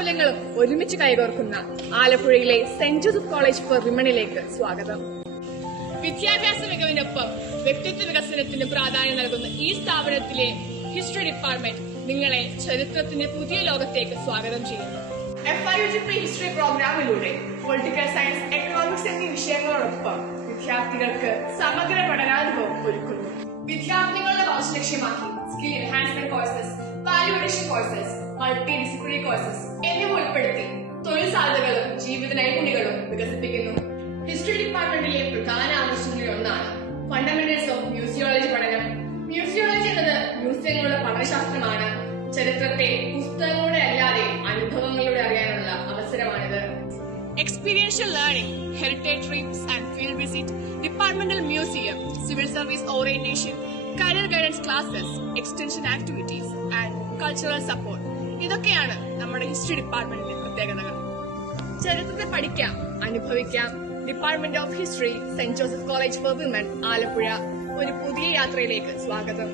മൂല്യങ്ങളും ഒരുമിച്ച് കൈകോർക്കുന്ന ആലപ്പുഴയിലെ സെന്റ് ജോസഫ് കോളേജ് ഫോർ വിമണിലേക്ക് സ്വാഗതം. വിദ്യാഭ്യാസ മികവിനൊപ്പം വ്യക്തിത്വ വികസനത്തിന് പ്രാധാന്യം നൽകുന്ന ഈ സ്ഥാപനത്തിലെ ഹിസ്റ്ററി ഡിപ്പാർട്ട്മെന്റ് നിങ്ങളെ ചരിത്രത്തിന്റെ പുതിയ ലോകത്തേക്ക് സ്വാഗതം ചെയ്യുന്നു. FIUG ഹിസ്റ്ററി പ്രോഗ്രാമിലൂടെ പൊളിറ്റിക്കൽ സയൻസ്, എക്കണോമിക്സ് എന്നീ വിഷയങ്ങളോടൊപ്പം വിദ്യാർത്ഥികൾക്ക് സമഗ്ര പഠനാനുഭവം ഒരുക്കുന്നു. വിദ്യാർത്ഥികളുടെ വളർച്ച ലക്ഷ്യമാക്കി skill enhancement courses, value addition courses, multidisciplinary courses എന്നിവ ഉൾപ്പെടുത്തി തൊഴിൽ സാധ്യതകളും ജീവിത നൈപുണ്യങ്ങളും വികസിപ്പിക്കുന്നു. ഹിസ്റ്ററി ഡിപ്പാർട്ട്മെന്റിലെ പ്രധാന ആവശ്യങ്ങളിൽ ഒന്നാണ് ഫണ്ടമെന്റൽസ് ഓഫ് മ്യൂസിയോളജി പഠനം. മ്യൂസിയോളജി എന്നത് മ്യൂസിയങ്ങളുടെ പഠനശാസ്ത്രമാണ്. ചരിത്രത്തെ പുസ്തകങ്ങളുടെ അല്ലാതെ അനുഭവങ്ങളിലൂടെ അറിയാനുള്ള അവസരമാണിത്. Experiential learning, heritage trips and field visit, departmental museum, civil service orientation, career guidance classes, extension activities and cultural support, ഇതൊക്കെയാണ് നമ്മുടെ ഹിസ്റ്ററി ഡിപ്പാർട്ട്മെന്റിന്റെ പ്രത്യേകതകൾ. ചരിത്രത്തെ പഠിക്കാം, അനുഭവിക്കാം. Department of history, saint Joseph college for women, Alappuzha ഒരു പുതിയ യാത്രയിലേക്ക് സ്വാഗതം.